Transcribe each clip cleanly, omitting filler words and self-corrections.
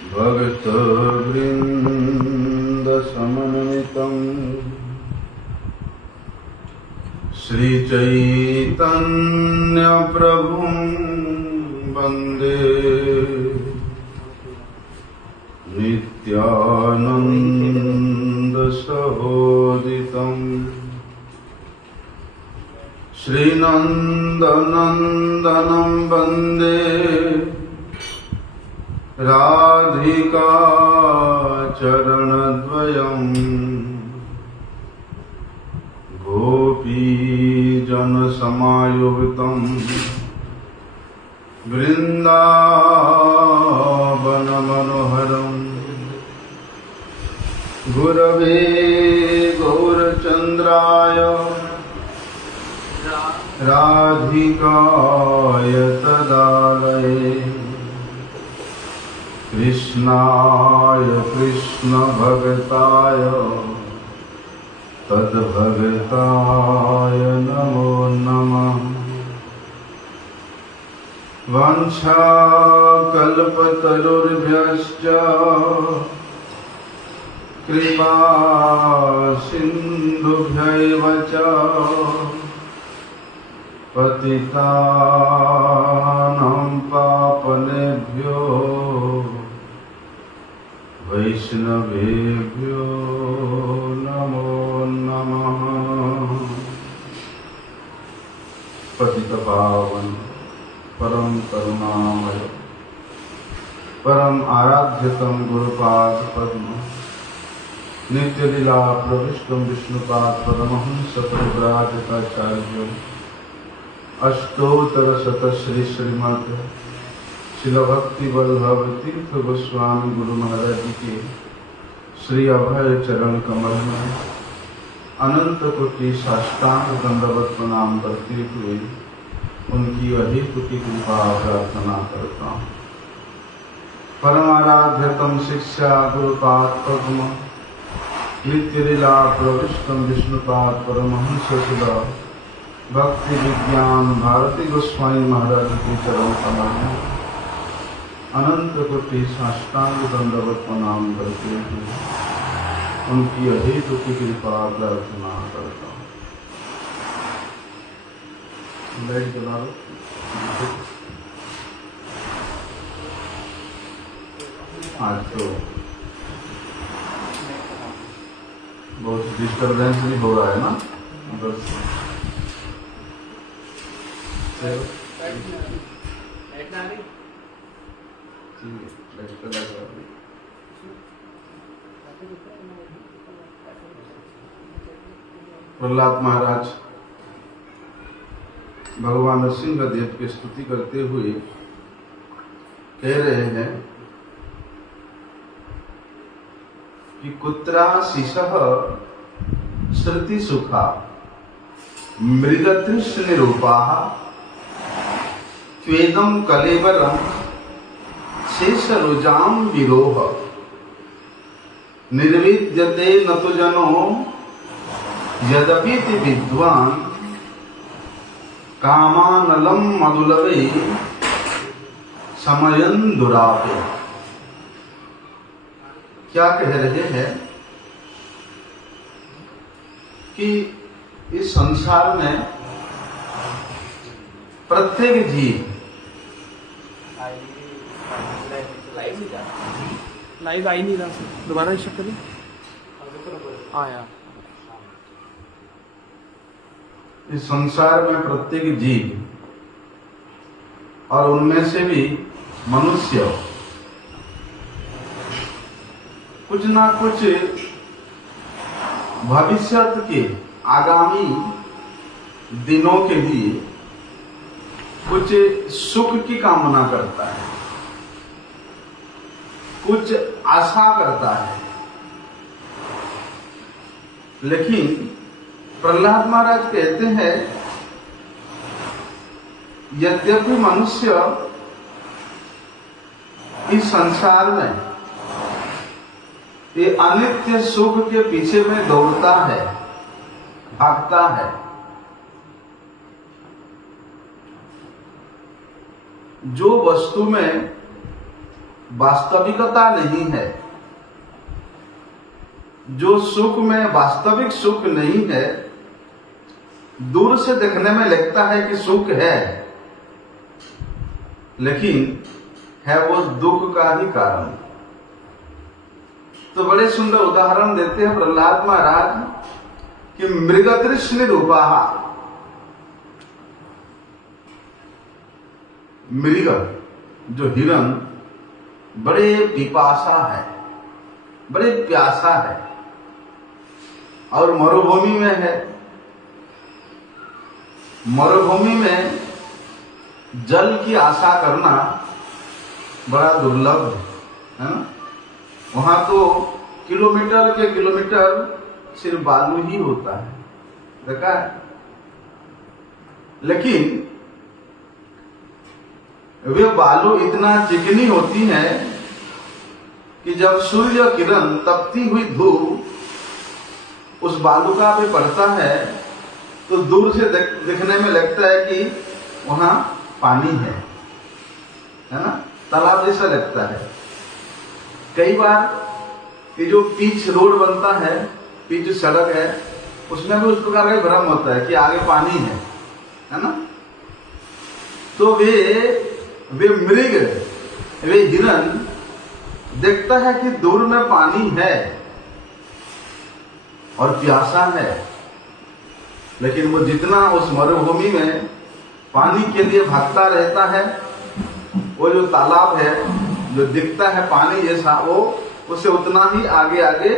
भक्तवृन्दसमन्वितं श्रीचैतन्यप्रभुं वन्दे नित्यानन्दसहोदितं श्रीनन्दनन्दनं वन्दे राधिका चरणद्वयं गोपीजनसमायुक्तं वृन्दावनमनोहरं गुरवे गौरचन्द्राय राधिकाय तदालये कृष्णाय कृष्णभक्ताय तद्भक्ताय नमो नमः। वाञ्छाकल्पतरुभ्यश्च कृपा सिन्धुभ्यैव च पतितानां पावनेभ्यो वैष्णवेभ्यो नमो नमः। पतितपावन परम करुणामय परम आराध्यतम गुरुपाद पद्म नित्यलीला प्रविष्टम विष्णुपाद परमहंस परिव्राजकाचार्य अष्टोत्तर शत श्री श्रीमद शिल भक्ति वल्लभ तीर्थ गोस्वामी गुरु महाराज जी के श्री अभय चरण कमल में अनंत कोटि साष्टांग दंडवत प्रणाम करते हुए उनकी अहेतु की कृपा प्रार्थना करता हूँ। परमाराध्यतम शिक्षा गुरुपाद पद्म नित्यलीला प्रविष्टम विष्णुपाद परमहंस शिल भक्ति विज्ञान भारती गोस्वामी महाराज के चरण कमल में अनंत कोटि साष्टांग दंडवत प्रणाम करते हुए उनकी अहेतु की कृपा प्रार्थना करता हूँ। लाइट जला लो। आज तो बहुत डिस्टर्बेंस भी हो रहा है ना उधर से। प्रहलाद महाराज भगवान नृसिंहदेव की स्तुति करते हुए कह रहे हैं कि कुत्रा शिशः श्रुति सुखा मृगतृष्ण निरूपाः त्वेदं कलेवरं शेषरुजां विरोह निर्विद्यते न तु जनो यदपीति विद्वान् कामानलं मधुलवे समयं दुरापे। क्या कह रहे हैं कि इस संसार में प्रत्येक जीव लाइव आई नहीं रहा, दोबारा चेक करें। आया। इस संसार में प्रत्येक जीव और उनमें से भी मनुष्य कुछ ना कुछ भविष्य के आगामी दिनों के लिए कुछ सुख की कामना करता है, कुछ आशा करता है। लेकिन प्रहलाद महाराज कहते हैं यद्यपि मनुष्य इस संसार में ये अनित्य सुख के पीछे में दौड़ता है, भागता है, जो वस्तु में वास्तविकता नहीं है। जो सुख में वास्तविक सुख नहीं है, दूर से देखने में लगता है कि सुख है, लेकिन है वो दुख का ही कारण। तो बड़े सुंदर उदाहरण देते हैं प्रहलाद महाराज कि मृगतृष्ण रूपा, मृग जो हिरण बड़े पिपासा है, बड़े प्यासा है और मरुभूमि में है। मरुभूमि में जल की आशा करना बड़ा दुर्लभ है ना। वहां तो किलोमीटर के किलोमीटर सिर्फ बालू ही होता है, देखा है। लेकिन वे बालू इतना चिकनी होती है कि जब सूर्य किरण तपती हुई धूप उस बालुका पे पड़ता है तो दूर से दिखने में लगता है कि वहां पानी है ना, तालाब जैसा लगता है। कई बार ये जो पिच रोड बनता है, पिच सड़क है, उसमें भी उस प्रकार का भ्रम होता है कि आगे पानी है ना। तो वे मृग, वे हिरण देखता है कि दूर में पानी है और प्यासा है, लेकिन वो जितना उस मरुभूमि में पानी के लिए भागता रहता है, वो जो तालाब है जो दिखता है पानी जैसा, वो उसे उतना ही आगे आगे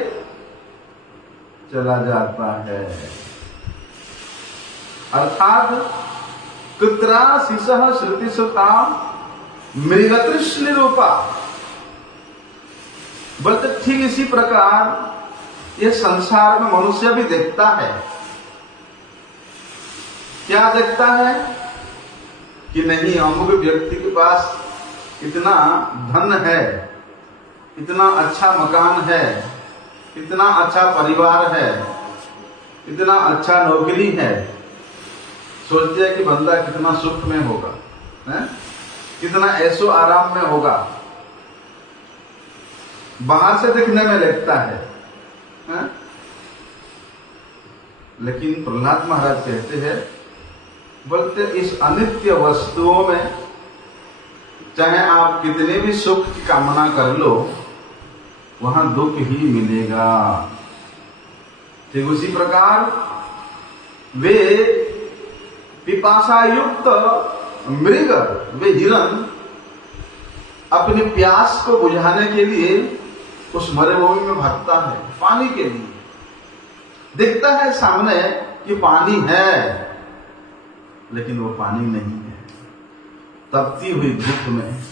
चला जाता है। अर्थात कृत्राशिषः श्रुतिसुता मृगतृष्ण रूपा। बल्कि ठीक इसी प्रकार ये संसार में मनुष्य भी देखता है। क्या देखता है कि नहीं, अमुक व्यक्ति के पास इतना धन है, इतना अच्छा मकान है, इतना अच्छा परिवार है, इतना अच्छा नौकरी है। सोचते हैं कि बंदा कितना सुख में होगा, है? कितना ऐशो आराम में होगा, बाहर से दिखने में लगता है? लेकिन प्रहलाद महाराज कहते हैं, बोलते इस अनित्य वस्तुओं में चाहे आप कितने भी सुख की कामना कर लो, वहां दुख ही मिलेगा। ठीक उसी प्रकार वे पिपासा युक्त मृग, वे हिरण अपनी प्यास को बुझाने के लिए उस मरुभूमि में भागता है, पानी के लिए। दिखता है सामने कि पानी है, लेकिन वो पानी नहीं है। तपती हुई धूप में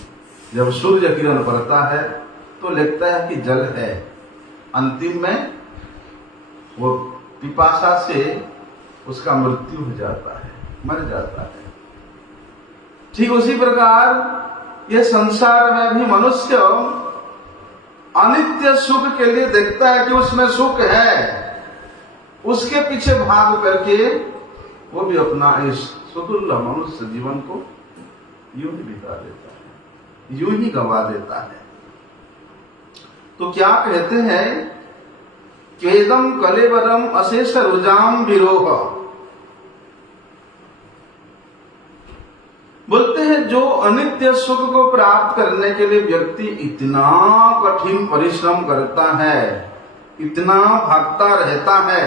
जब सूर्य किरण पड़ता है तो लगता है कि जल है। अंतिम में वो पिपासा से उसका मृत्यु हो जाता है, मर जाता है। ठीक उसी प्रकार ये संसार में भी मनुष्य अनित्य सुख के लिए देखता है कि उसमें सुख है, उसके पीछे भाग करके वो भी अपना इस सुदुर्लभ मनुष्य जीवन को यूं ही बिता देता है, यूं ही गंवा देता है। तो क्या कहते हैं, केदम कलेवरम अशेष रुजाम विरोह। बोलते हैं जो अनित्य सुख को प्राप्त करने के लिए व्यक्ति इतना कठिन परिश्रम करता है, इतना भागता रहता है,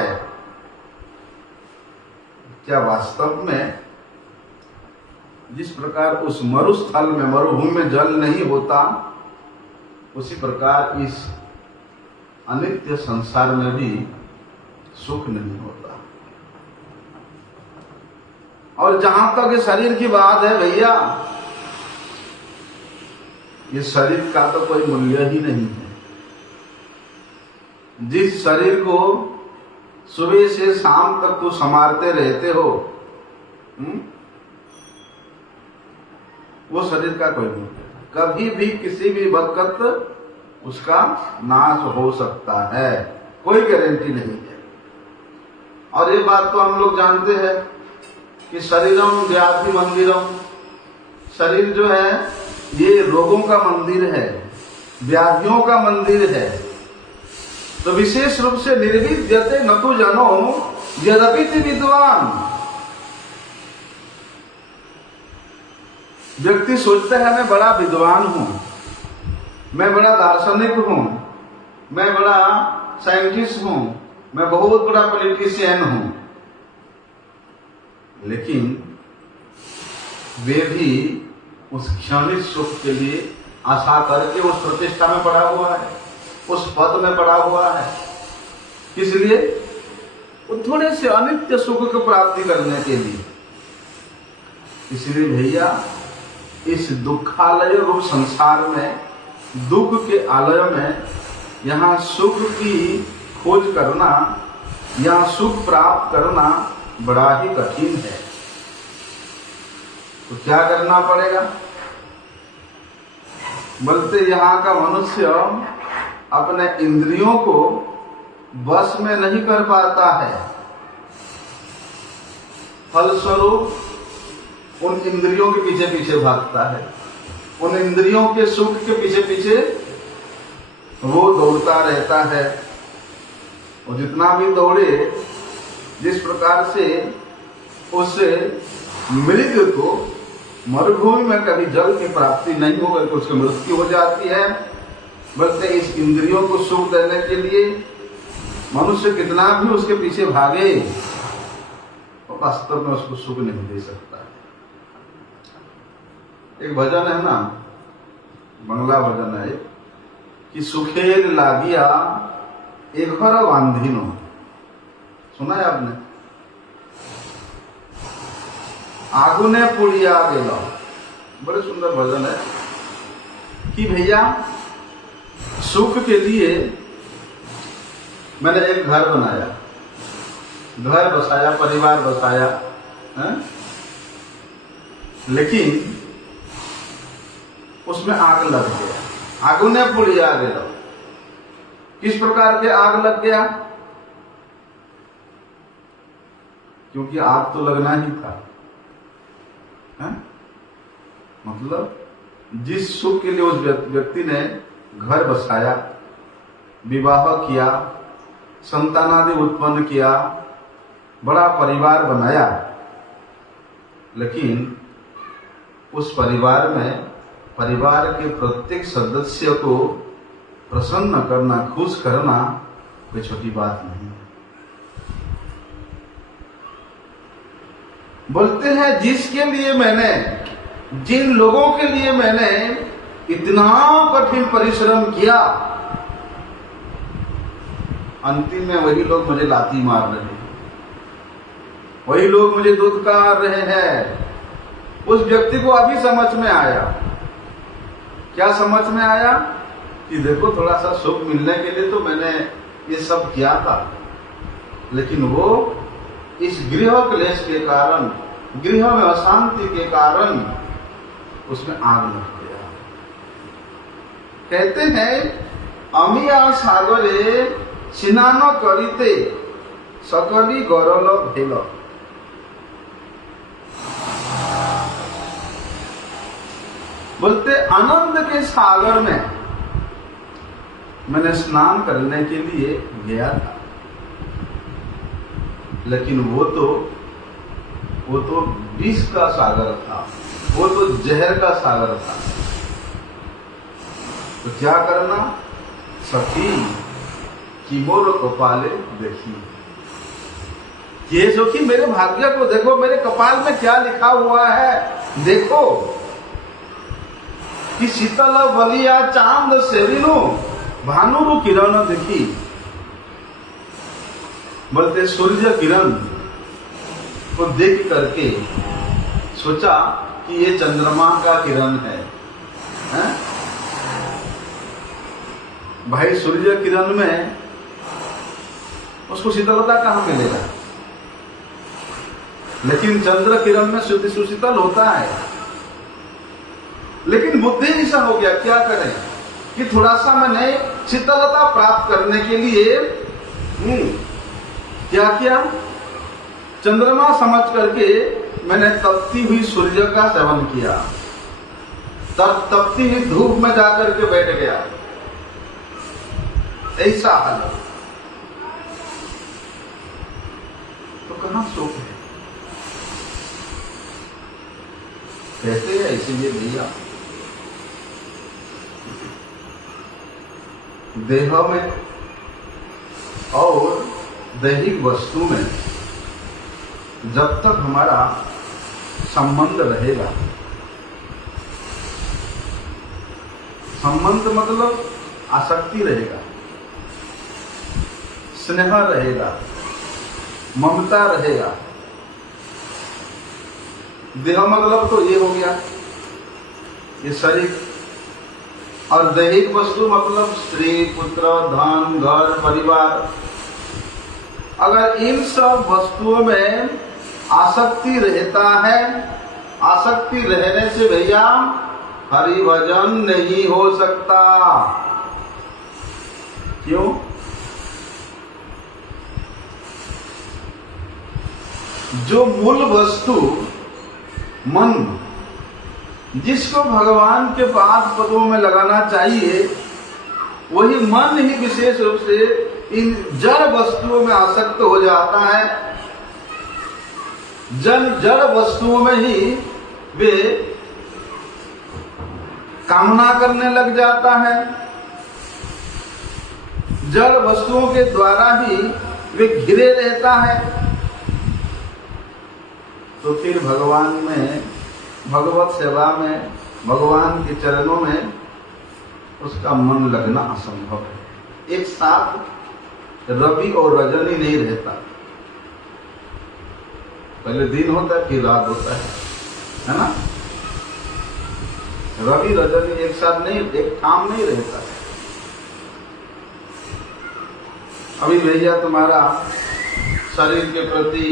क्या वास्तव में जिस प्रकार उस मरुस्थल में, मरुभूमि में जल नहीं होता, उसी प्रकार इस अनित्य संसार में भी सुख नहीं होता। और जहां तक ये शरीर की बात है भैया, ये शरीर का तो कोई मूल्य ही नहीं है। जिस शरीर को सुबह से शाम तक तो संवारते रहते हो, वो शरीर का कोई मूल्य, कभी भी किसी भी वक्त उसका नाश हो सकता है, कोई गारंटी नहीं है। और ये बात तो हम लोग जानते हैं कि शरीरम व्याधि मंदिरम, शरीर जो है ये रोगों का मंदिर है, व्याधियों का मंदिर है। तो विशेष रूप से निर्विद्यते न तो जनो यद्यपि विद्वान। व्यक्ति सोचता है मैं बड़ा विद्वान हूं, मैं बड़ा दार्शनिक हूं, मैं बड़ा साइंटिस्ट हूं, मैं बहुत बड़ा पॉलिटिशियन हूं, लेकिन वे भी उस क्षणिक सुख के लिए आशा करके उस प्रतिष्ठा में पड़ा हुआ है, उस पद में पड़ा हुआ है। इसलिए वो थोड़े से अनित्य सुख की प्राप्ति करने के लिए। इसलिए भैया इस दुखालय रूप संसार में, दुख के आलय में, यहाँ सुख की खोज करना, यहाँ सुख प्राप्त करना बड़ा ही कठिन है। तो क्या करना पड़ेगा? बोलते यहाँ का मनुष्य अपने इंद्रियों को वश में नहीं कर पाता है, फलस्वरूप उन इंद्रियों के पीछे पीछे भागता है, उन इंद्रियों के सुख के पीछे पीछे वो दौड़ता रहता है। और जितना भी दौड़े, जिस प्रकार से उस मृग को मरुभूमि में कभी जल की प्राप्ति नहीं हो गई तो उसकी मृत्यु हो जाती है, बल्कि इस इंद्रियों को सुख देने के लिए मनुष्य कितना भी उसके पीछे भागे तो वास्तव में उसको सुख नहीं दे सकता। एक भजन है ना, बंगला भजन है कि सुखेर लागिया एक घर बांधिनो, सुना है आपने? आगुने पुड़िया गेला, बड़े सुंदर भजन है कि भैया सुख के लिए मैंने एक घर बनाया, घर बसाया, परिवार बसाया है? लेकिन उसमें आग लग गया, आगुने पुड़िया गेला। किस प्रकार के आग लग गया? क्योंकि आग तो लगना ही था, है? मतलब जिस सुख के लिए उस व्यक्ति ने घर बसाया, विवाह किया, संतानादि उत्पन्न किया, बड़ा परिवार बनाया, लेकिन उस परिवार में परिवार के प्रत्येक सदस्य को प्रसन्न करना, खुश करना कोई छोटी बात नहीं है। बोलते हैं जिसके लिए मैंने, जिन लोगों के लिए मैंने इतना कठिन परिश्रम किया, अंतिम में वही लोग मुझे लाती मार रहे हैं, वही लोग मुझे दुत्कार रहे हैं। उस व्यक्ति को अभी समझ में आया, क्या समझ में आया? कि देखो थोड़ा सा सुख मिलने के लिए तो मैंने ये सब किया था, लेकिन वो इस गृह क्लेश के कारण, गृह में अशांति के कारण उसमें आग लग गया। कहते हैं अमिया सागरे स्नान करिते सकली गरल भेल। बोलते आनंद के सागर में मैंने स्नान करने के लिए गया था, लेकिन वो तो विष का सागर था, वो तो जहर का सागर था। तो क्या करना? सखी कि मोर कपाले देखी, ये सखी मेरे भाग्य को देखो, मेरे कपाल में क्या लिखा हुआ है देखो कि शीतल बलिया चांद सेरिनु भानुरु किरण देखी। बोलते सूर्य किरण को देख करके सोचा कि ये चंद्रमा का किरण है, हैं? भाई सूर्य किरण में उसको शीतलता कहां मिलेगा? लेकिन चंद्र किरण में सुशीतल होता है। लेकिन बुद्धि ऐसा हो गया, क्या करें कि थोड़ा सा मैंने शीतलता प्राप्त करने के लिए क्या किया? चंद्रमा समझ करके मैंने तपती हुई सूर्य का सेवन किया, तब तपती हुई धूप में जाकर के बैठ गया ऐसा हाल है, तो कहां सुख है? कहते हैं इसीलिए भैया देह में और दैहिक वस्तु में जब तक हमारा संबंध रहेगा, संबंध मतलब आसक्ति रहेगा, स्नेह रहेगा, ममता रहेगा। देह मतलब तो ये हो गया, ये शरीर, और दैहिक वस्तु मतलब स्त्री, पुत्र, धन, घर, परिवार। अगर इन सब वस्तुओं में आसक्ति रहता है, आसक्ति रहने से भैया हरि भजन नहीं हो सकता। क्यों? जो मूल वस्तु मन, जिसको भगवान के पाद पदों में लगाना चाहिए, वही मन ही विशेष रूप से इन जड़ वस्तुओं में आसक्त हो जाता है। जड़ वस्तुओं में ही वे कामना करने लग जाता है, जड़ वस्तुओं के द्वारा ही वे घिरे रहता है। तो फिर भगवान में, भगवत सेवा में, भगवान के चरणों में उसका मन लगना असंभव है। एक साथ रवि और रजनी नहीं रहता, पहले दिन होता है फिर रात होता है ना? रवि रजनी एक साथ नहीं, एक ठाम नहीं रहता है। अभी भैया तुम्हारा शरीर के प्रति,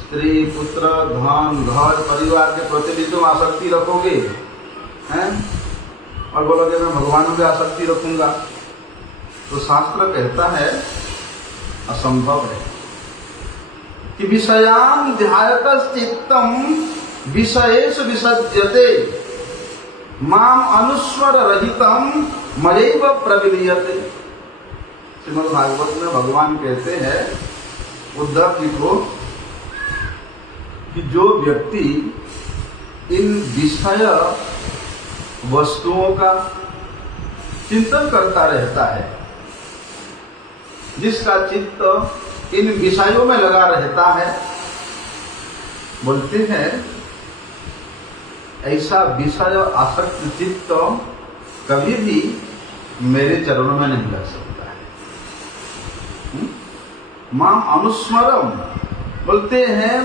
स्त्री, पुत्र, धन, घर, परिवार के प्रति भी तुम आसक्ति रखोगे हैं, और बोलोगे मैं भगवान में आसक्ति रखूंगा, तो शास्त्र कहता है असंभव है कि विषयान ध्यायतश्चित्तम विषयेषु विसज्जते माम अनुस्वर रहितम मयैव प्रविलीयते। श्रीमद् भागवत में भगवान कहते हैं उद्धव जी को कि जो व्यक्ति इन विषय वस्तुओं का चिंतन करता रहता है, जिसका चित्त इन विषयों में लगा रहता है, बोलते हैं ऐसा विषय आसक्त चित्त कभी भी मेरे चरणों में नहीं लग सकता है। माम अनुस्मरम, बोलते हैं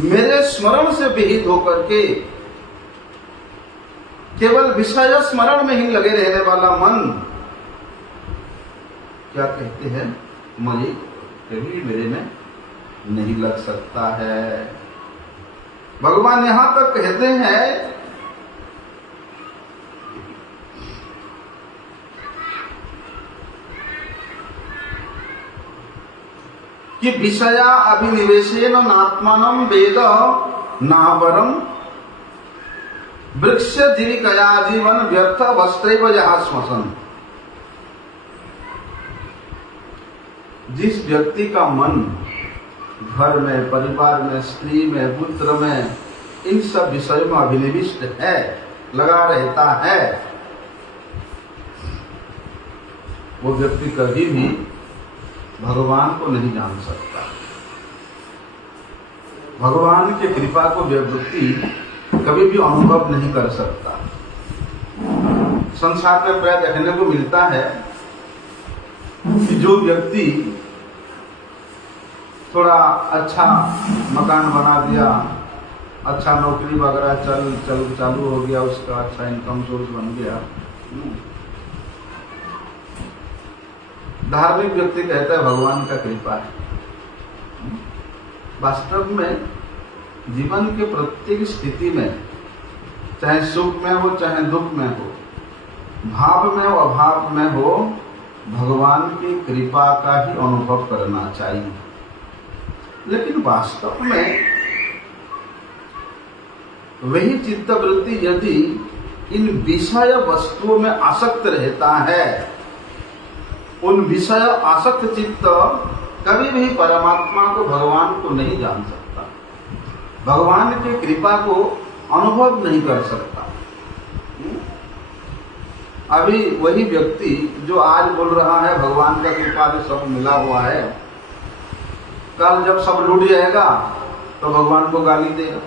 मेरे स्मरण से विहित होकर के केवल विषय स्मरण में ही लगे रहने वाला मन, क्या कहते हैं, मुझे कभी मेरे में नहीं लग सकता है। भगवान यहां तक कहते हैं कि विषया अभिनिवेशेन नात्मनं वेद नावरम वृक्ष जीविकया जीवन व्यर्थ वस्त्रैव यः श्मसन। जिस व्यक्ति का मन घर में, परिवार में, स्त्री में, पुत्र में, इन सब विषयों में अभिनिविष्ट है, लगा रहता है, वो व्यक्ति कभी भी भगवान को नहीं जान सकता। भगवान की कृपा को व्यक्ति कभी भी अनुभव नहीं कर सकता। संसार में प्राय देखने को मिलता है कि जो व्यक्ति थोड़ा अच्छा मकान बना दिया, अच्छा नौकरी वगैरह चालू हो गया, उसका अच्छा इनकम सोर्स बन गया, धार्मिक व्यक्ति कहता है भगवान का कृपा है। वास्तव में जीवन के प्रत्येक स्थिति में, चाहे सुख में हो चाहे दुख में हो, भाव में हो अभाव में हो, भगवान की कृपा का ही अनुभव करना चाहिए। लेकिन वास्तव में वही चित्तवृत्ति यदि इन विषय वस्तुओं में आसक्त रहता है उन विषय आसक्त चित्त कभी भी परमात्मा को, भगवान को नहीं जान सकता, भगवान की कृपा को अनुभव नहीं कर सकता। अभी वही व्यक्ति जो आज बोल रहा है भगवान का कृपा से सब मिला हुआ है, कल जब सब लूट जाएगा तो भगवान को गाली देगा।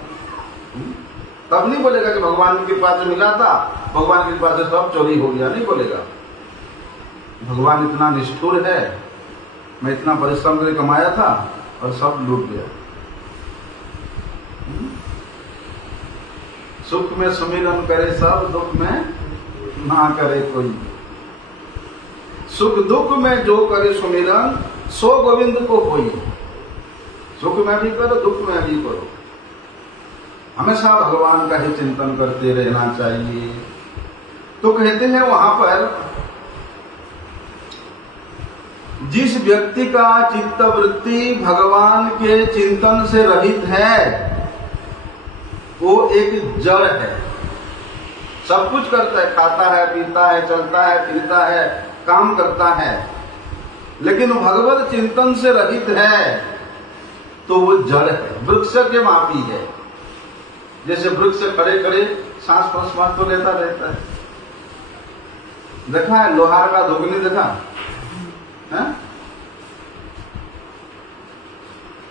तब नहीं बोलेगा कि भगवान की कृपा से मिला था, भगवान की कृपा से सब चोरी हो गया, नहीं बोलेगा। भगवान इतना निष्ठुर है, मैं इतना परिश्रम करके कमाया था और सब लूट गया। सुख में सुमिरन करे सब, दुख में ना करे कोई। सुख दुख में जो करे सुमिरन, सो गोविंद को कोई। सुख में भी करो, दुख में भी करो, हमेशा भगवान का ही चिंतन करते रहना चाहिए। तो कहते हैं वहां पर, जिस व्यक्ति का चित्त वृत्ति भगवान के चिंतन से रहित है वो एक जड़ है। सब कुछ करता है, खाता है, पीता है, चलता है, फिरता है, काम करता है, लेकिन भगवत चिंतन से रहित है तो वो जड़ है, वृक्ष के मापी है। जैसे वृक्ष खड़े खड़े सांस प्रश्वास तो लेता रहता है। देखा है लोहार का धुकनी, देखा है?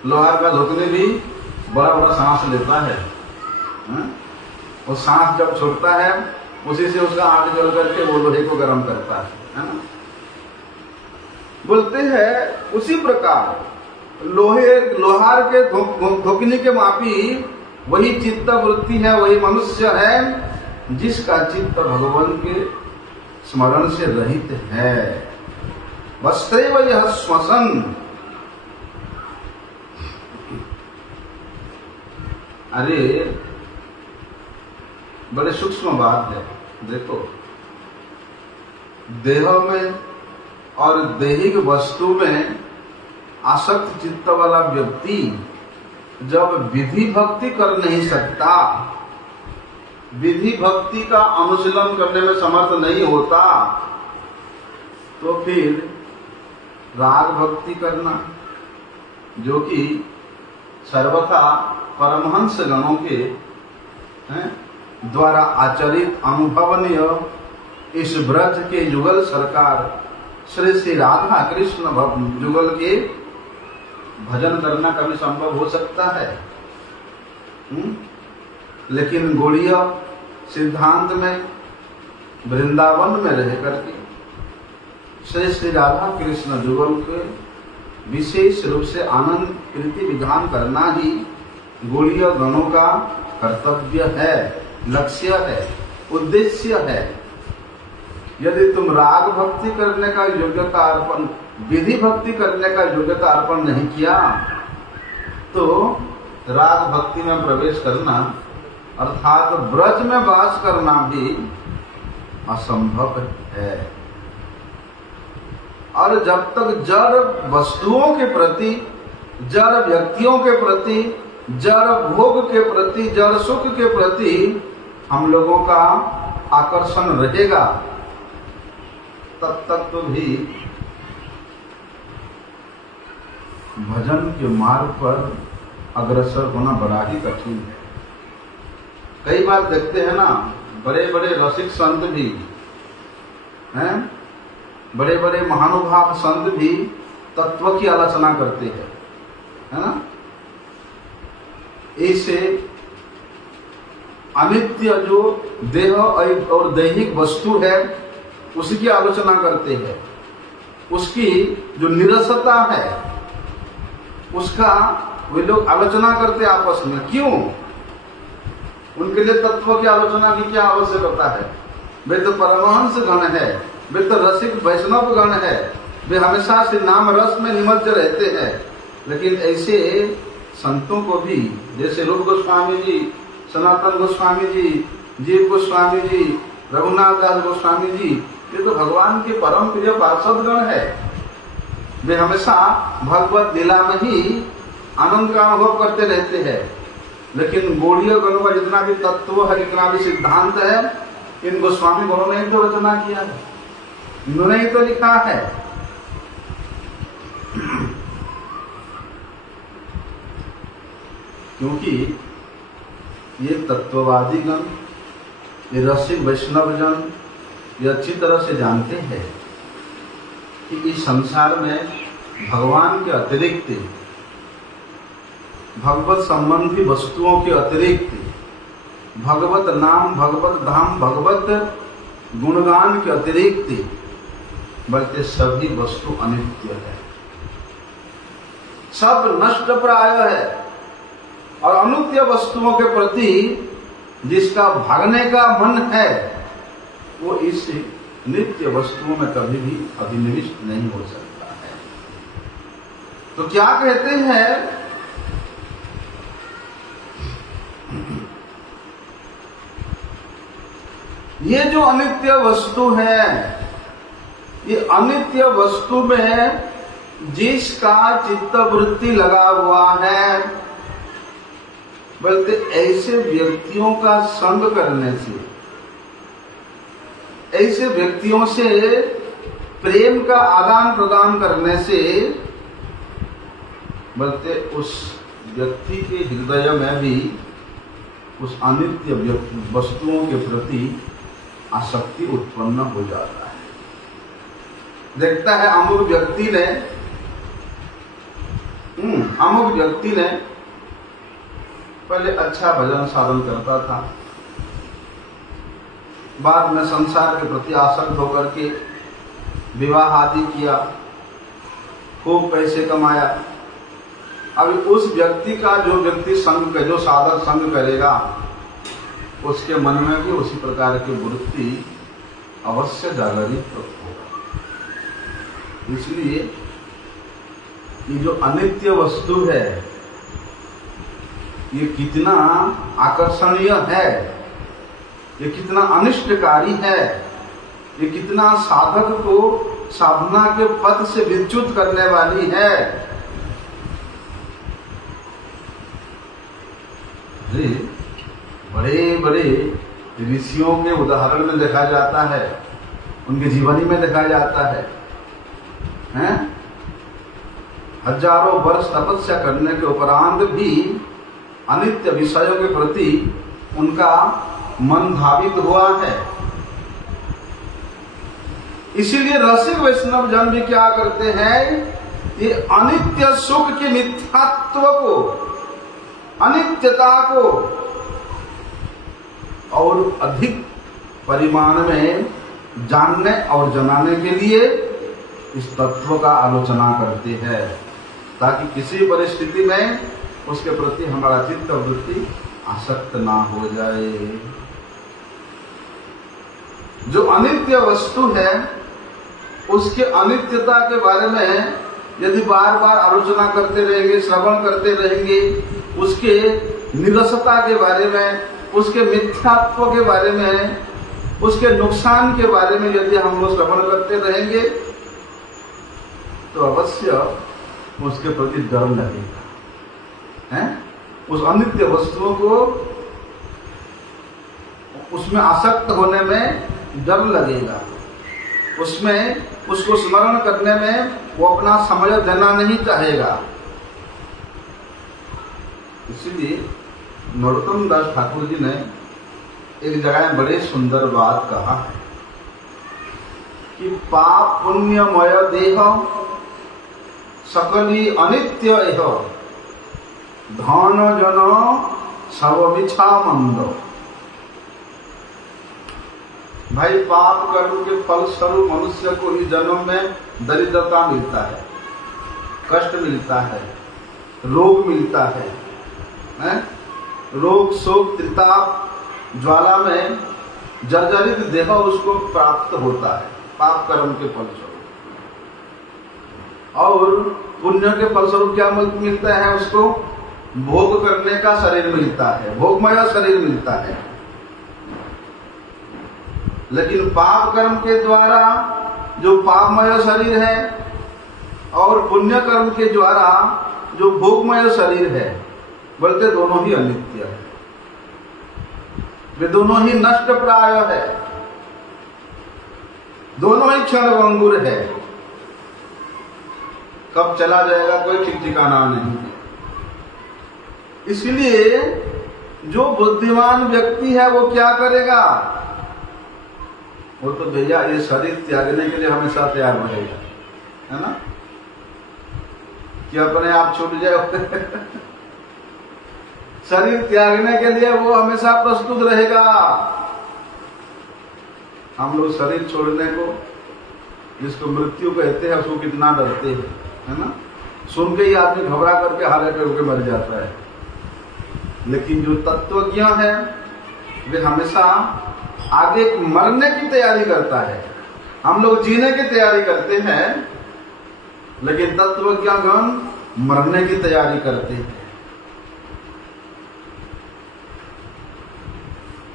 लोहार का धुकनी भी बड़ा बड़ा सांस लेता है, और सांस जब छोड़ता है उसी से उसका आग जल करके वो लोहे को गर्म करता है ना। बोलते हैं उसी प्रकार लोहार के धुकनी के मापी वही चित्त वृत्ति है, वही मनुष्य है जिसका चित्त भगवान के स्मरण से रहित है। वस्त्रैव यः श्वसन। अरे बड़े सूक्ष्म बात है। देखो, देह में और दैहिक वस्तु में आसक्त चित्त वाला व्यक्ति जब विधि भक्ति कर नहीं सकता, विधि भक्ति का अनुशीलन करने में समर्थ नहीं होता, तो फिर राग भक्ति करना, जो कि सर्वथा परमहंस गणों के द्वारा आचरित अनुभवनीय इस ब्रज के युगल सरकार श्री श्री राधा कृष्ण युगल के भजन करना कभी संभव हो सकता है। लेकिन गौड़ीय सिद्धांत में वृंदावन में रह करके श्री श्री राधा कृष्ण युगल के विशेष रूप से आनंद प्रीति विधान करना ही गौड़ीय गणों का कर्तव्य है, लक्ष्य है, उद्देश्य है। यदि तुम राग भक्ति करने का योग्यता अर्पण, विधि भक्ति करने का योग्यता अर्पण नहीं किया, तो राग भक्ति में प्रवेश करना अर्थात ब्रज में वास करना भी असंभव है। और जब तक जड़ वस्तुओं के प्रति, जड़ व्यक्तियों के प्रति, जड़ भोग के प्रति, जड़ सुख के प्रति हम लोगों का आकर्षण रहेगा, तब तक तो भी भजन के मार्ग पर अग्रसर होना बड़ा ही कठिन है। कई बार देखते हैं ना, बड़े बड़े रसिक संत भी हैं, बड़े बड़े महानुभाव संत भी तत्व की आलोचना करते हैं, है ना। ऐसे अनित्य जो देह और दैहिक वस्तु है उसकी आलोचना करते हैं, उसकी जो निरसता है उसका वे लोग आलोचना करते आपस में। क्यों? उनके लिए तत्व की आलोचना की क्या आवश्यकता है? वे तो परमहंस गण है, वे तो रसिक वैष्णव गण है, वे हमेशा से नाम रस में निमज्ज रहते हैं। लेकिन ऐसे संतों को भी, जैसे रूप गोस्वामी जी, सनातन गोस्वामी जी, जीव गोस्वामी जी, रघुनाथ दास गोस्वामी जी, ये तो भगवान के परम प्रिय पार्षद गण है। वे हमेशा भगवत लीला में ही आनंद का अनुभव करते रहते हैं। लेकिन गौड़ीय गणों का जितना भी तत्व है, जितना भी सिद्धांत है, इन गोस्वामी गणों ने तो रचना किया है, इन्होंने ही तो लिखा है। क्योंकि ये तत्ववादी गण, ये रसिक वैष्णव जन ये अच्छी तरह से जानते हैं कि इस संसार में भगवान के अतिरिक्त, भगवत संबंधी वस्तुओं के अतिरिक्त, भगवत नाम, भगवत धाम, भगवत गुणगान के अतिरिक्त बल्कि सभी वस्तु अनित्य है, सब नष्ट प्राय है। और अनित्य वस्तुओं के प्रति जिसका भागने का मन है वो इस नित्य वस्तुओं में कभी भी अभिनिविष्ट नहीं हो सकता है। तो क्या कहते हैं, ये जो अनित्य वस्तु है, ये अनित्य वस्तु में जिसका चित्त वृत्ति लगा हुआ है, बल्कि ऐसे व्यक्तियों का संग करने से, ऐसे व्यक्तियों से प्रेम का आदान प्रदान करने से, बल्कि उस व्यक्ति के हृदय में भी उस अनित्य वस्तुओं के प्रति आसक्ति उत्पन्न हो जाता है। देखता है अमुक व्यक्ति ने पहले अच्छा भजन साधन करता था, बाद में संसार के प्रति आसक्त होकर के विवाह आदि किया, खूब पैसे कमाया। अभी उस व्यक्ति का जो साधक संग करेगा उसके मन में भी उसी प्रकार की वृत्ति अवश्य जागरित होगा। इसलिए ये जो अनित्य वस्तु है ये कितना आकर्षणीय है, ये कितना अनिष्टकारी है, ये कितना साधक को साधना के पथ से विच्युत करने वाली है। बड़े बड़े ऋषियों के उदाहरण में देखा जाता है, उनके जीवनी में देखा जाता है, हैं? हजारों वर्ष तपस्या करने के उपरांत भी अनित्य विषयों के प्रति उनका मन धावित हुआ है। इसीलिए रसिक वैष्णव जन भी क्या करते हैं, ये अनित्य सुख के मिथ्यात्व को, अनित्यता को और अधिक परिमाण में जानने और जनाने के लिए इस तत्व का आलोचना करते हैं, ताकि किसी परिस्थिति में उसके प्रति हमारा चित्त वृत्ति आसक्त ना हो जाए। जो अनित्य वस्तु है उसके अनित्यता के बारे में यदि बार बार आलोचना करते रहेंगे, श्रवण करते रहेंगे, उसके निरसता के बारे में, उसके मिथ्यात्व के बारे में, उसके नुकसान के बारे में यदि हम लोग श्रवण करते रहेंगे तो अवश्य उसके प्रति डर लगेगा, हैं? उस अनित्य वस्तुओं को, उसमें आसक्त होने में डर लगेगा, उसमें उसको स्मरण करने में वो अपना समय देना नहीं चाहेगा। इसीलिए नरोत्तम दास ठाकुर जी ने एक जगह में बड़े सुंदर बात कहा है कि पाप पुण्यमय देह सकली अनित्य एह, धन जन सब बिछा मंद। भाई पाप कर्म के फल स्वरूप मनुष्य को इस जन्म में दरिद्रता मिलता है, कष्ट मिलता है, रोग मिलता है, रोग शोक त्रिताप ज्वाला में जर्जरित देह उसको प्राप्त होता है पाप कर्म के फलस्वरूप। और पुण्य के फलस्वरूप क्या मिलता है उसको? भोग करने का शरीर मिलता है, भोगमय शरीर मिलता है। लेकिन पाप कर्म के द्वारा जो पापमय शरीर है और पुण्य कर्म के द्वारा जो भोगमय शरीर है, बोलते दोनों ही अनित्य है, वे दोनों ही नष्ट प्राय है, दोनों ही क्षणभंगुर है। कब चला जाएगा कोई ठीक ठिकाना नहीं है। इसलिए जो बुद्धिमान व्यक्ति है वो क्या करेगा? वो तो भैया ये शरीर त्यागने के लिए हमेशा तैयार रहेगा, है ना, कि अपने आप छूट जाए। शरीर त्यागने के लिए वो हमेशा प्रस्तुत रहेगा। हम लोग शरीर छोड़ने को, जिसको मृत्यु कहते हैं, उसको कितना डरते हैं, है ना। सुन के ही आदमी घबरा करके हारे पे होकर मर जाता है। लेकिन जो तत्वज्ञ है वे हमेशा आगे मरने की तैयारी करता है। हम लोग जीने की तैयारी करते हैं, लेकिन तत्वज्ञान मरने की तैयारी करते हैं।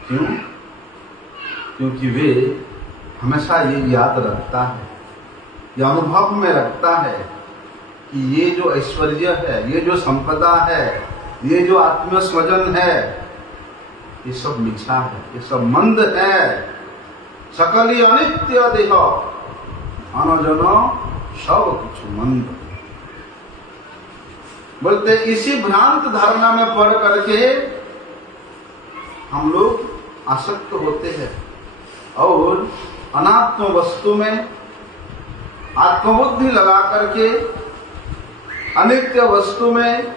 क्यों? क्योंकि वे हमेशा ये याद रखता है, या अनुभव में रखता है कि ये जो ऐश्वर्य है, ये जो संपदा है, ये जो आत्म स्वजन है, ये सब मिथ्या है, ये सब मंद है। सकली अनित्य देह अनजन सब कुछ मंद। बोलते इसी भ्रांत धारणा में पड़ करके हम लोग आसक्त होते हैं और अनात्म वस्तु में आत्मबुद्धि लगा करके, अनित्य वस्तु में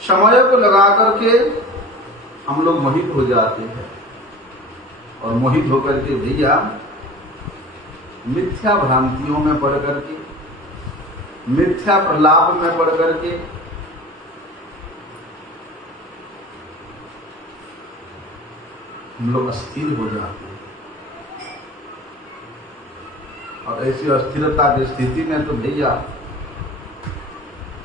समय को लगा करके हम लोग मोहित हो जाते हैं। और मोहित होकर के भैया मिथ्या भ्रांतियों में पड़ करके, मिथ्या प्रलाप में पड़ करके हम लोग अस्थिर हो जाते हैं। और ऐसी अस्थिरता की स्थिति में तो भैया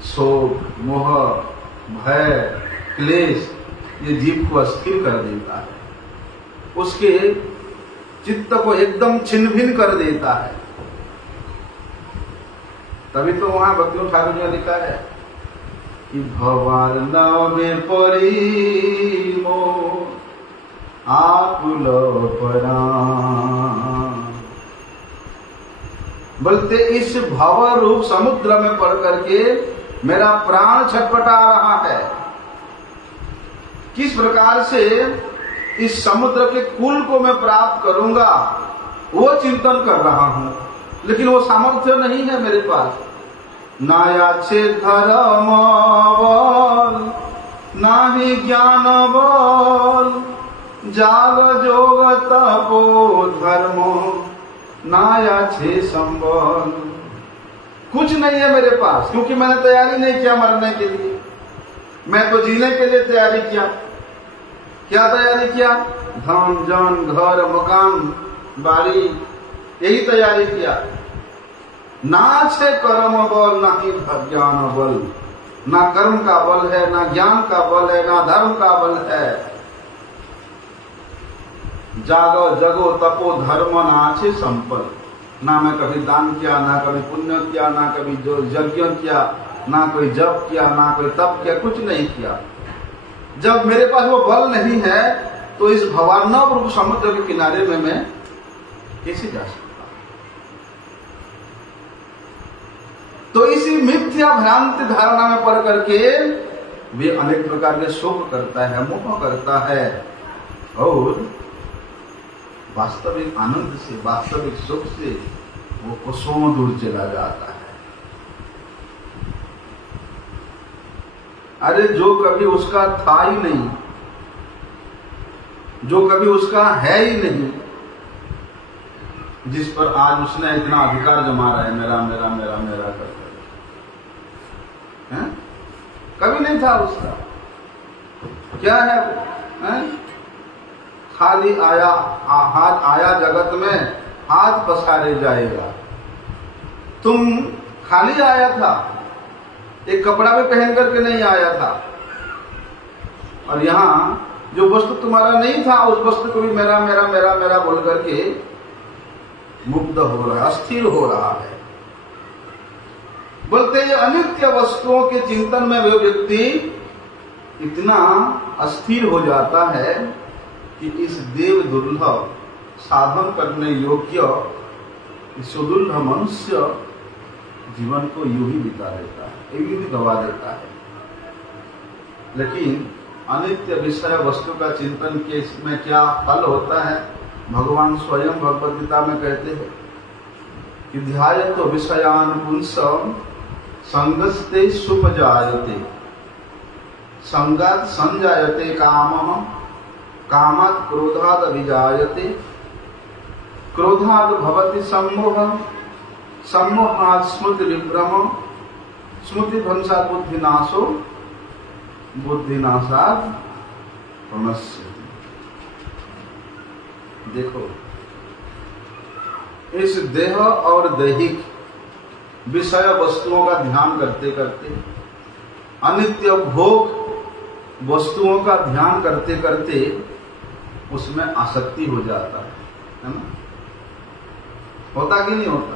शोक, मोह, भय, क्लेश ये जीव को अस्थिर कर देता है, उसके चित्त को एकदम छिन्न-भिन्न कर देता है। तभी तो वहां भक्ति ठाकुर ने लिखा है कि भवार नाव में परी मो आकुल परान। बोलते इस भव रूप समुद्र में पड़ करके मेरा प्राण छटपटा रहा है। किस प्रकार से इस समुद्र के कुल को मैं प्राप्त करूंगा वो चिंतन कर रहा हूं, लेकिन वो सामर्थ्य नहीं है मेरे पास। ना याचे धर्म बल, ना ही ज्ञान बल, जाग जोग तपो धर्म, ना याचे संबल। कुछ नहीं है मेरे पास, क्योंकि मैंने तैयारी नहीं किया मरने के लिए। मैं तो जीने के लिए तैयारी किया। क्या तैयारी किया? धन जन घर मकान बाड़ी, यही तैयारी किया। ना छे कर्म बल, ना ही ज्ञान बल। ना कर्म का बल है, ना ज्ञान का बल है, ना धर्म का बल है। जागो जगो तपो धर्म नाचे संपल। ना मैं कभी दान किया, ना कभी पुण्य किया, ना कभी जो यज्ञ किया, ना कोई जप किया, ना कोई तप किया, कुछ नहीं किया। जब मेरे पास वो बल नहीं है तो इस भवार्णव रूप समुद्र के किनारे में मैं कैसे जा सकता? तो इसी मिथ्या भ्रांति धारणा में पड़ करके वे अनेक प्रकार के शोक करता है, मोह करता है, और वास्तविक आनंद से, वास्तविक सुख से वो कोसों दूर चला जाता है। अरे जो कभी उसका था ही नहीं, जो कभी उसका है ही नहीं, जिस पर आज उसने इतना अधिकार जमा रहा है, मेरा मेरा मेरा मेरा करके, कभी नहीं था उसका। क्या है, खाली आया, हाथ आया जगत में, हाथ पसारे जाएगा। तुम खाली आया था, एक कपड़ा भी पहन करके नहीं आया था। और यहाँ जो वस्तु तुम्हारा नहीं था, उस वस्तु को भी मेरा मेरा मेरा मेरा बोल करके मुग्ध हो रहा है, अस्थिर हो रहा है। बोलते हैं अनित्य वस्तुओं के चिंतन में वह व्यक्ति इतना अस्थिर हो जाता है कि इस देव दुर्लभ साधन करने योग्य सुदुर्लभ मनुष्य जीवन को यूं ही बिता देता है, यूं ही गवा देता है। लेकिन अनित्य विषय वस्तु का चिंतन के इसमें क्या फल होता है, भगवान स्वयं भगवद गीता में कहते हैं कि ध्यायत विषयान पुंसम संगस्ते सुपजायते संगात संजायते कामः कामात् क्रोधात् विजायते क्रोधात् भवति सम्मोहः सम्मोहात् स्मृति विभ्रमः स्मृति ध्वंसात् बुद्धिनाशो बुद्धिनाशात् प्रणश्यति। देखो, इस देह और दैहिक विषय वस्तुओं का ध्यान करते करते, अनित्य भोग वस्तुओं का ध्यान करते करते उसमें आसक्ति हो जाता है ना? होता कि नहीं होता?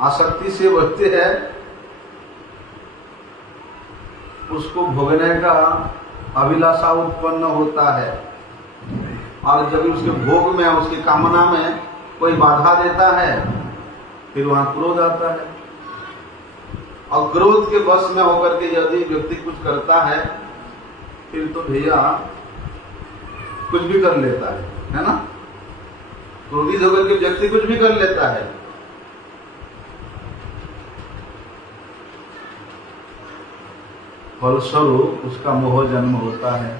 आसक्ति से बढ़ते हैं, उसको भोगने का अभिलाषा उत्पन्न होता है, और जब उसके भोग में, उसकी कामना में कोई बाधा देता है, फिर वहां क्रोध आता है, और क्रोध के वश में होकर के यदि व्यक्ति कुछ करता है, फिर तो भैया कुछ भी कर लेता है ना? क्रोधित होकर के व्यक्ति कुछ भी कर लेता है। फलस्वरूप उसका मोह जन्म होता है,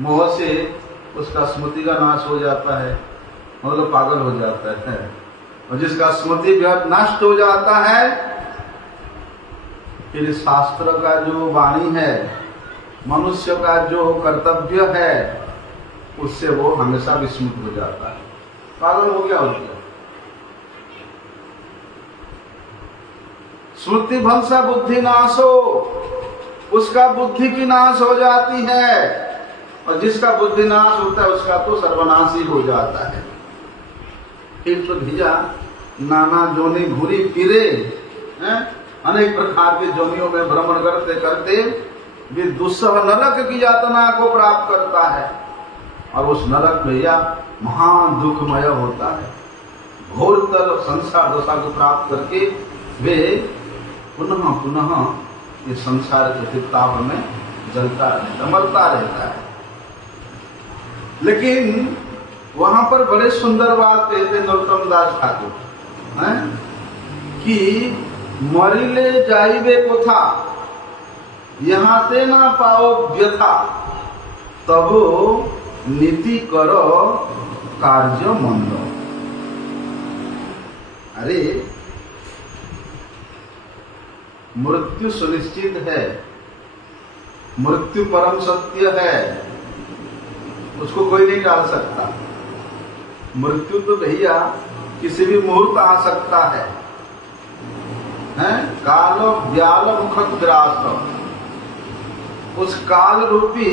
मोह से उसका स्मृति का नाश हो जाता है, मतलब पागल हो जाता है, और जिसका स्मृति नष्ट हो जाता है, फिर शास्त्र का जो वाणी है, मनुष्य का जो कर्तव्य है, उससे वो हमेशा विस्मृत हो जाता है, पागल हो गया हो गया। स्मृति भंसा बुद्धि नाशो, उसका बुद्धि की नाश हो जाती है, और जिसका बुद्धि नाश होता है उसका तो सर्वनाश ही हो जाता है। फिर तो भैया नाना जोनी घूरी फिरे, अनेक प्रकार के जोनियों में भ्रमण करते करते भी दुस्सह नरक की यातना को प्राप्त करता है, और उस नरक भैया महान दुखमय होता है। घोरतर संसार दशा को प्राप्त करके वे पुनः पुनः ये संसार के ताप में जलता रहता, मरता रहता है। लेकिन वहां पर बड़े सुंदर बात कहते नरोत्तम दास ठाकुर हैं कि मरिले जाइबे कोथा यहाँ ते ना पाओ व्यथा तबो नीति करो कार्य मंद। अरे मृत्यु सुनिश्चित है, मृत्यु परम सत्य है, उसको कोई नहीं टाल सकता। मृत्यु तो भैया किसी भी मुहूर्त आ सकता है, काल व्याल मुख ग्रास, उस काल रूपी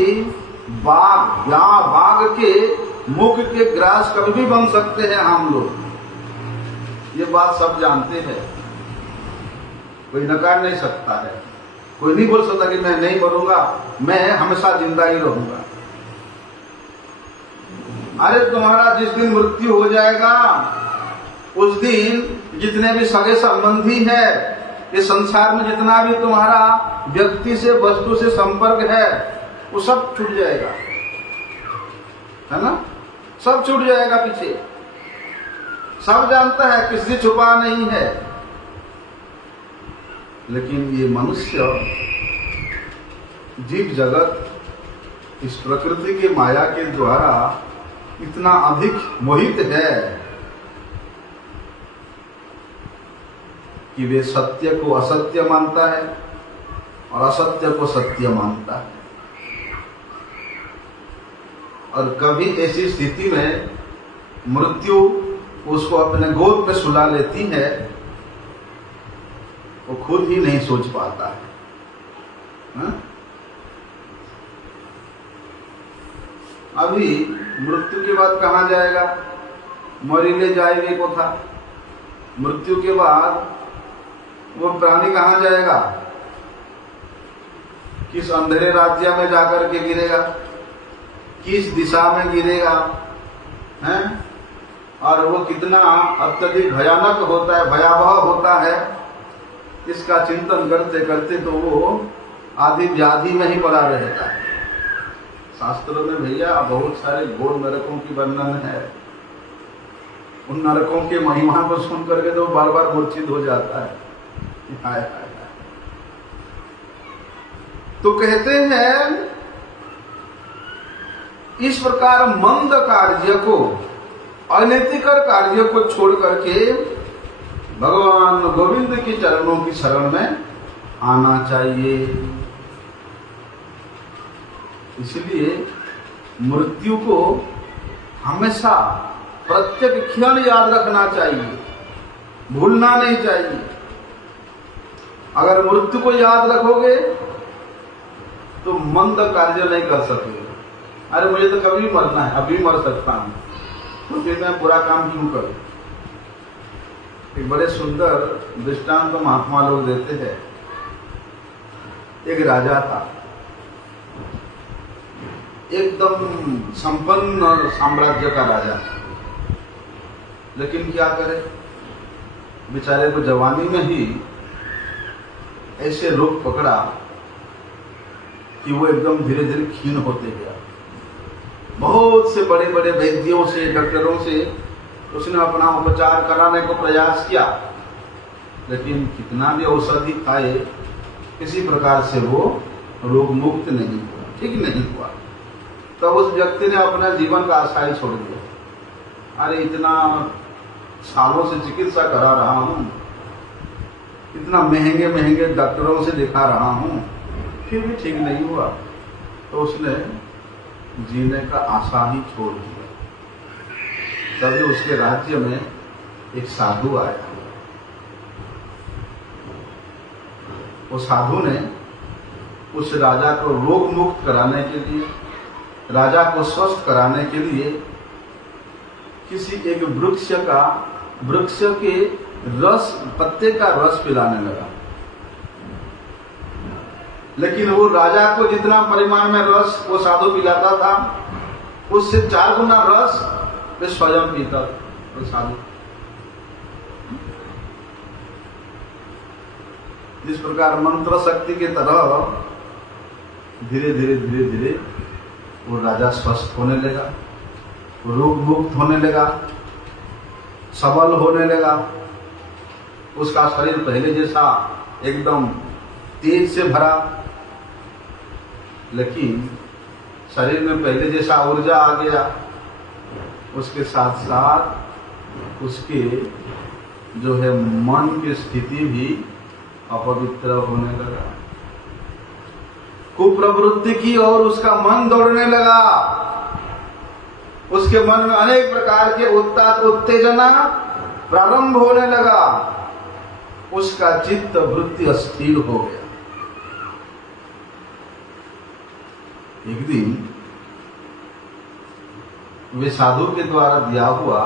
बाघ के मुख के ग्रास कभी भी बन सकते हैं हम लोग, ये बात सब जानते हैं, कोई नकार नहीं सकता है। कोई नहीं बोल सकता कि मैं नहीं मरूंगा, मैं हमेशा जिंदा ही रहूंगा। अरे तुम्हारा जिस दिन मृत्यु हो जाएगा उस दिन जितने भी सगे संबंधी है, ये संसार में जितना भी तुम्हारा व्यक्ति से वस्तु से संपर्क है, वो सब छूट जाएगा, है ना? सब छूट जाएगा पीछे। सब जानता है, किसी से छुपा नहीं है। लेकिन ये मनुष्य जीव जगत इस प्रकृति के माया के द्वारा इतना अधिक मोहित है कि वे सत्य को असत्य मानता है और असत्य को सत्य मानता है। और कभी ऐसी स्थिति में मृत्यु उसको अपने गोद में सुला लेती है, वो खुद ही नहीं सोच पाता है, हा? अभी मृत्यु के बाद कहाँ जाएगा? मरिले जाएंगे को था। मृत्यु के बाद वो प्राणी कहाँ जाएगा? किस अंधेरे राज्य में जाकर के गिरेगा, किस दिशा में गिरेगा, हैं? और वो कितना अत्यधिक भयानक होता है, भयावह होता है, इसका चिंतन करते करते तो वो आदि व्याधि में ही पड़ा रहता है। शास्त्रों में भैया बहुत सारे घोर नरकों की वर्णन है। उन नरकों के महिमा को सुन करके तो बार बार मूर्छित हो जाता है। हाय हाय हाय। तो कहते हैं इस प्रकार मंद कार्य को, अनैतिक कार्य को छोड़ करके भगवान गोविंद के चरणों की शरण में आना चाहिए। इसलिए मृत्यु को हमेशा प्रत्येक क्षण याद रखना चाहिए, भूलना नहीं चाहिए। अगर मृत्यु को याद रखोगे तो मंद कार्य नहीं कर सकोगे। अरे मुझे तो कभी मरना है, अभी मर सकता हूं, तो फिर मैं बुरा काम क्यों करूं। एक बड़े सुंदर दृष्टांत तो महात्मा लोग देते हैं। एक राजा था, एकदम संपन्न साम्राज्य का राजा, लेकिन क्या करे, बेचारे को जवानी में ही ऐसे रोग पकड़ा कि वो एकदम धीरे धीरे क्षीण होते गया। बहुत से बड़े बड़े वैद्यों से, डॉक्टरों से उसने अपना उपचार कराने को प्रयास किया, लेकिन कितना भी औषधि खाए किसी प्रकार से वो रोग मुक्त नहीं हुआ, ठीक नहीं हुआ। तो उस व्यक्ति ने अपना जीवन का आशा ही छोड़ दिया। अरे इतना सालों से चिकित्सा करा रहा हूं, इतना महंगे महंगे डॉक्टरों से दिखा रहा हूं, फिर भी ठीक नहीं हुआ। तो उसने जीने का आशा ही छोड़ दिया। तभी उसके राज्य में एक साधु आया। वो साधु ने उस राजा को रोग मुक्त कराने के लिए, राजा को स्वस्थ कराने के लिए किसी एक वृक्ष के रस, पत्ते का रस पिलाने लगा। लेकिन वो राजा को जितना परिमाण में रस वो साधु पिलाता था, उससे 4 गुना रस वे स्वयं पीता वो साधु। जिस प्रकार मंत्र शक्ति की तरह धीरे धीरे धीरे धीरे वो राजा स्वस्थ होने लगा, रोग मुक्त होने लगा, सबल होने लगा। उसका शरीर पहले जैसा एकदम तेज से भरा, लेकिन शरीर में पहले जैसा ऊर्जा आ गया। उसके साथ साथ उसके जो है मन की स्थिति भी अपवित्र होने लगा, कुप्रवृत्ति की ओर उसका मन दौड़ने लगा। उसके मन में अनेक प्रकार के उत्तेजना प्रारंभ होने लगा। उसका चित्त वृत्ति अस्थिर हो गया। एक दिन वे साधु के द्वारा दिया हुआ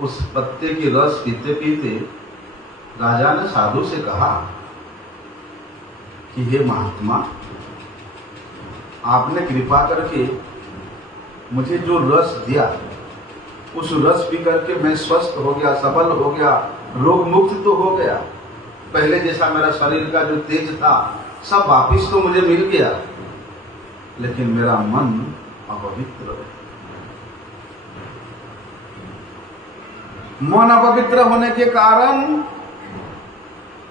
उस पत्ते की रस पीते पीते राजा ने साधु से कहा कि हे महात्मा, आपने कृपा करके मुझे जो रस दिया, उस रस पी करके मैं स्वस्थ हो गया, सबल हो गया, रोग मुक्त तो हो गया। पहले जैसा मेरा शरीर का जो तेज था सब वापिस तो मुझे मिल गया, लेकिन मेरा मन अपवित्र है। मन अपवित्र होने के कारण,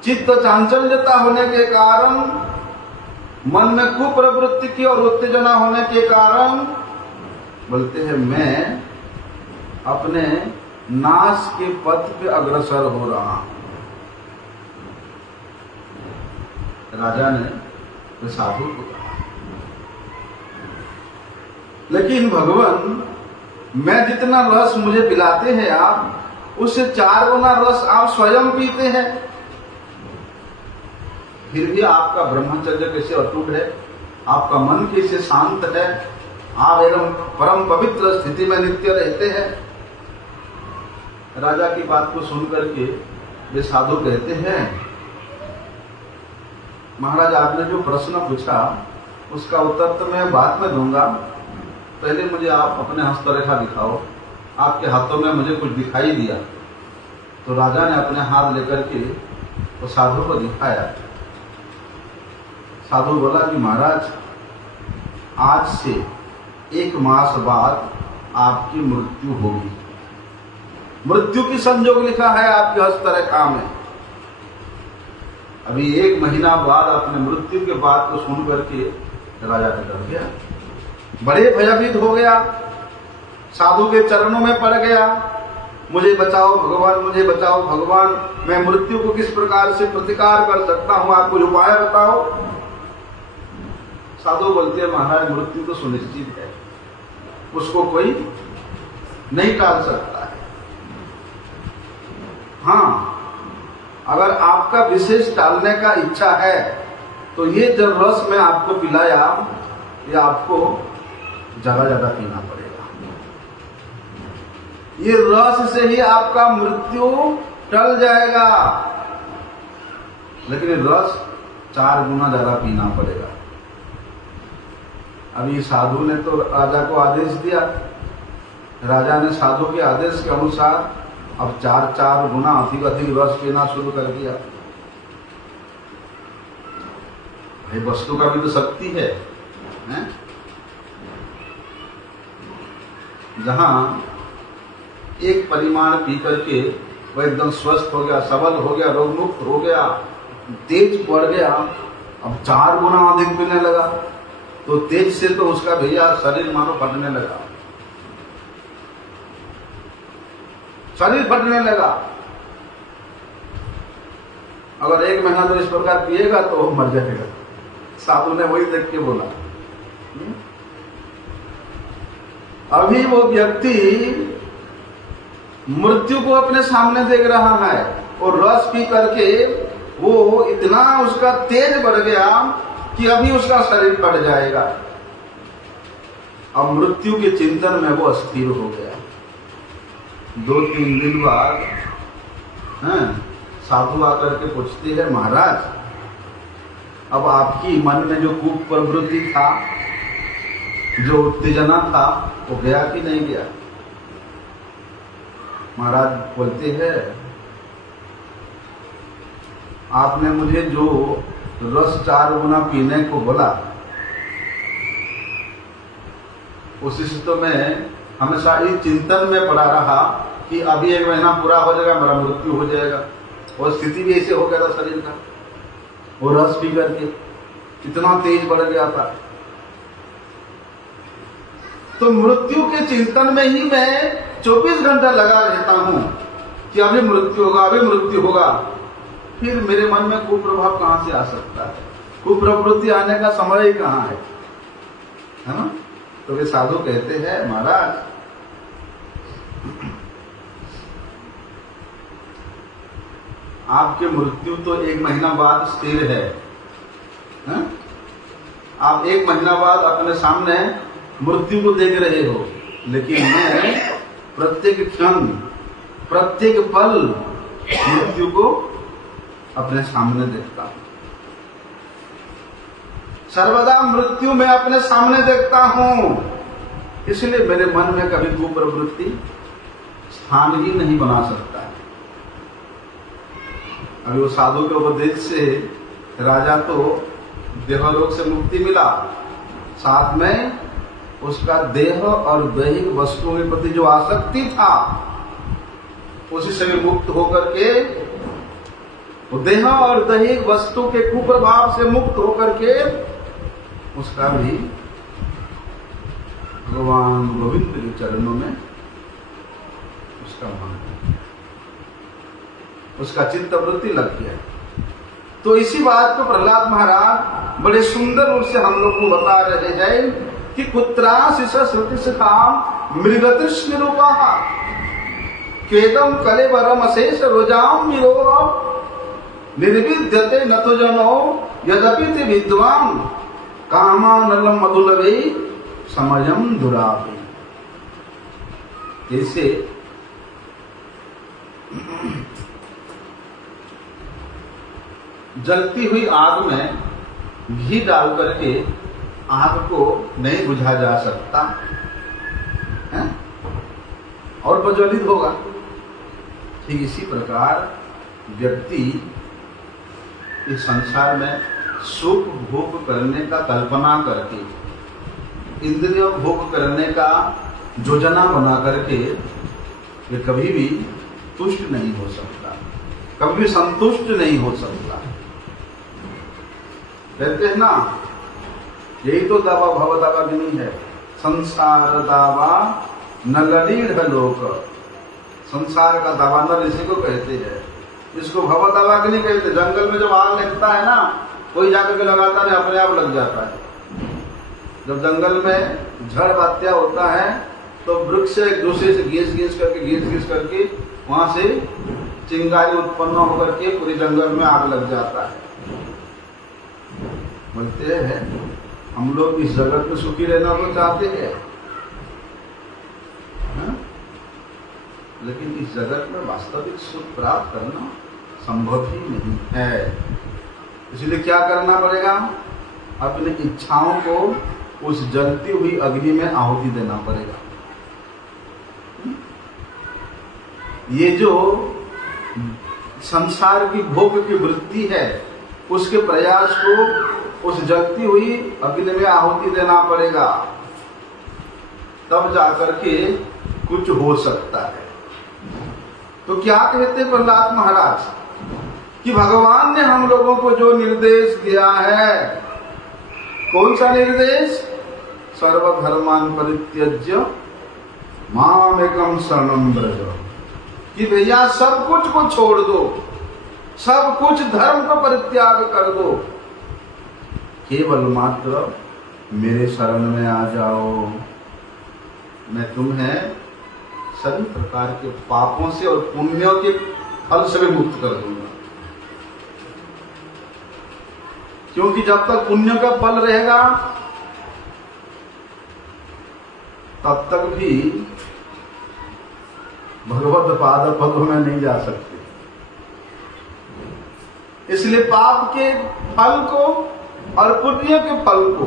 चित्त चांचल्यता होने के कारण, मन में कुप्रवृत्ति की और उत्तेजना होने के कारण बोलते हैं मैं अपने नाश के पथ पे अग्रसर हो रहा हूं। राजा ने साधु को कहा, लेकिन भगवान, मैं जितना रस मुझे पिलाते हैं आप, उससे 4 गुना रस आप स्वयं पीते हैं, फिर भी आपका ब्रह्मचर्य कैसे अटूट है, आपका मन कैसे शांत है, आप एकदम परम पवित्र स्थिति में नित्य रहते हैं। राजा की बात को सुनकर के वे साधु कहते हैं, महाराज आपने जो प्रश्न पूछा उसका उत्तर तो मैं बाद में दूंगा, पहले मुझे आप अपने हस्तरेखा दिखाओ। आपके हाथों में मुझे कुछ दिखाई दिया। तो राजा ने अपने हाथ लेकर के वो साधु को दिखाया। साधु बोला कि महाराज, आज से 1 मास बाद आपकी मृत्यु होगी। मृत्यु की संजोग लिखा है आपके हस्तरेखा में। अभी 1 महीना बाद अपने मृत्यु के बात को सुन करके राजा डर गया, बड़े भयभीत हो गया, साधु के चरणों में पड़ गया। मुझे बचाओ भगवान, मुझे बचाओ भगवान, मैं मृत्यु को किस प्रकार से प्रतिकार कर सकता हूं, आप कुछ उपाय बताओ। साधु बोलते हैं, महाराज मृत्यु तो सुनिश्चित है, उसको कोई नहीं टाल सकता है। हाँ, अगर आपका विशेष टालने का इच्छा है तो ये जो रस मैं आपको पिलाया, ये आपको ज्यादा ज्यादा पीना पड़ेगा। ये रस से ही आपका मृत्यु टल जाएगा, लेकिन रस 4 गुना ज्यादा पीना पड़ेगा। अभी साधु ने तो राजा को आदेश दिया, राजा ने साधु के आदेश के अनुसार अब 4 गुना अधिक रस पीना शुरू कर दिया। भाई वस्तु का भी तो शक्ति है, हैं? जहां एक परिमाण पी करके वह एकदम स्वस्थ हो गया, सबल हो गया, रोग मुक्त हो गया, तेज बढ़ गया, अब 4 गुना अधिक पीने लगा, तो तेज से तो उसका भैया शरीर मानो फटने लगा, शरीर फटने लगा। अगर 1 महीना तो इस प्रकार पिएगा तो मर जाएगा। साधु ने वही देख के बोला। अभी वो व्यक्ति मृत्यु को अपने सामने देख रहा है और रस पी करके वो इतना उसका तेज बढ़ गया कि अभी उसका शरीर फट जाएगा। अब मृत्यु के चिंतन में वो अस्थिर हो गया। 2-3 दिन बाद साधु आकर के पूछते हैं, महाराज अब आपकी मन में जो कूप प्रवृत्ति था, जो उत्तेजना था, वो गया कि नहीं गया? महाराज बोलते हैं, आपने मुझे जो रस 4 गुना पीने को बोला, उसी से तो मैं हमेशा इस चिंतन में पड़ा रहा कि अभी 1 महीना पूरा हो जाएगा, मेरा मृत्यु हो जाएगा। और स्थिति भी ऐसे हो गया था शरीर का, वो रस पी करके इतना तेज बढ़ गया था। तो मृत्यु के चिंतन में ही मैं 24 घंटा लगा रहता हूं कि अभी मृत्यु होगा, अभी मृत्यु होगा। फिर मेरे मन में कुप्रभाव कहां से आ सकता है? कुप्रवृत्ति आने का समय ही कहां है ना? तो वे साधु कहते हैं, महाराज आपकी मृत्यु तो 1 महीना बाद स्थिर है, आप 1 महीना बाद अपने सामने मृत्यु को देख रहे हो, लेकिन मैं प्रत्येक क्षण, प्रत्येक पल मृत्यु को अपने सामने देखता हूं। सर्वदा मृत्यु में अपने सामने देखता हूं, इसलिए मेरे मन में कभी कुप्रवृत्ति स्थान ही नहीं बना सकता है। अभी वो साधु के उपदेश से राजा तो देहलोक से मुक्ति मिला, साथ में उसका देह और दैहिक वस्तुओं के प्रति जो आसक्ति था, उसी से भी मुक्त होकर के, वो देह और दैहिक वस्तु के कुप्रभाव से मुक्त होकर के उसका भी भगवान गोविंद के चरणों में उसका मन, उसका चित्त वृत्ति लग गया। तो इसी बात को प्रहलाद महाराज बड़े सुंदर रूप से हम लोग को बता रहे हैं कि कुत्राशिष श्रुति सुखाम मृगतृष्ण रूपा केदम कलेवरम अशेष रोजाम मिरो निर्विद्यते न तो जनो यद्यपि ते विद्वान कामानलम मधुलवे समयम दुरापे। जैसे जलती हुई आग में घी डाल करके आग को नहीं बुझा जा सकता है और प्रज्वलित होगा, ठीक इसी प्रकार व्यक्ति इस संसार में सुख भोग करने का कल्पना करके, इंद्रिय भोग करने का योजना बना करके ये कभी भी तुष्ट नहीं हो सकता, कभी भी संतुष्ट नहीं हो सकता। कहते हैं ना, यही तो दावा भव दावाग्नि है। संसार दावा न ललीढ़ लोक, संसार का दावा न इसी को कहते हैं, इसको भव दावाग्नि कहते हैं। जंगल में जब आग लगता है ना, कोई जाकर के लगाता नहीं, अपने आप लग जाता है। जब जंगल में झड़ बात्या होता है तो वृक्ष एक दूसरे से घींच करके वहां से चिंगारी उत्पन्न होकर के पूरे जंगल में आग लग जाता है। बोलते हैं हम लोग इस जगत में सुखी रहना तो चाहते हैं, लेकिन इस जगत में वास्तविक सुख प्राप्त करना संभव ही नहीं है। इसलिए क्या करना पड़ेगा, अपनी इच्छाओं को उस जलती हुई अग्नि में आहुति देना पड़ेगा। ये जो संसार की भोग की वृत्ति है, उसके प्रयास को उस जलती हुई अग्नि में आहुति देना पड़ेगा, तब जाकर के कुछ हो सकता है। तो क्या कहते प्रहलाद महाराज कि भगवान ने हम लोगों को जो निर्देश दिया है, कौन सा निर्देश? सर्वधर्मान परित्यज्य मामेकं शरणं व्रज, कि भैया सब कुछ को छोड़ दो, सब कुछ धर्म को परित्याग कर दो, केवल मात्र मेरे शरण में आ जाओ। मैं तुम्हें सभी प्रकार के पापों से और पुण्यों के फल से भी मुक्त कर दूंगा। क्योंकि जब तक पुण्य का फल रहेगा तब तक भी भगवत पाद पदों में नहीं जा सकते। इसलिए पाप के फल को और पुण्य के फल को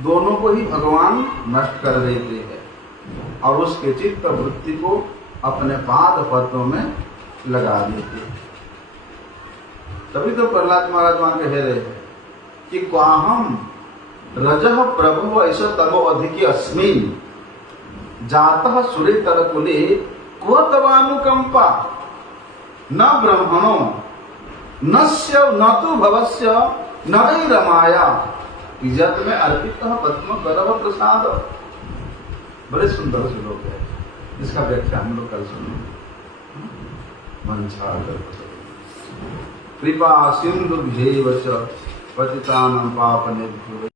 दोनों को ही भगवान नष्ट कर देते हैं और उसके चित्त वृत्ति को अपने पाद पद्मों में लगा देते हैं। तभी तो प्रहलाद महाराज वहां कह रहे हैं कि क्वाहम रजः प्रभु ऐसा तमो अधिक अस्मिन् जातः सुरेतर कुले क्व तवानुकंपा न ब्रह्मणो न तो भवस्य न वै रमाया इज्जत में अर्पित पद्म करव प्रसाद। बड़े सुंदर श्लोक है, इसका व्याख्या हम लोग कल सुनेंगे। कृपा सिंधु पतितानां पावनेभ्यो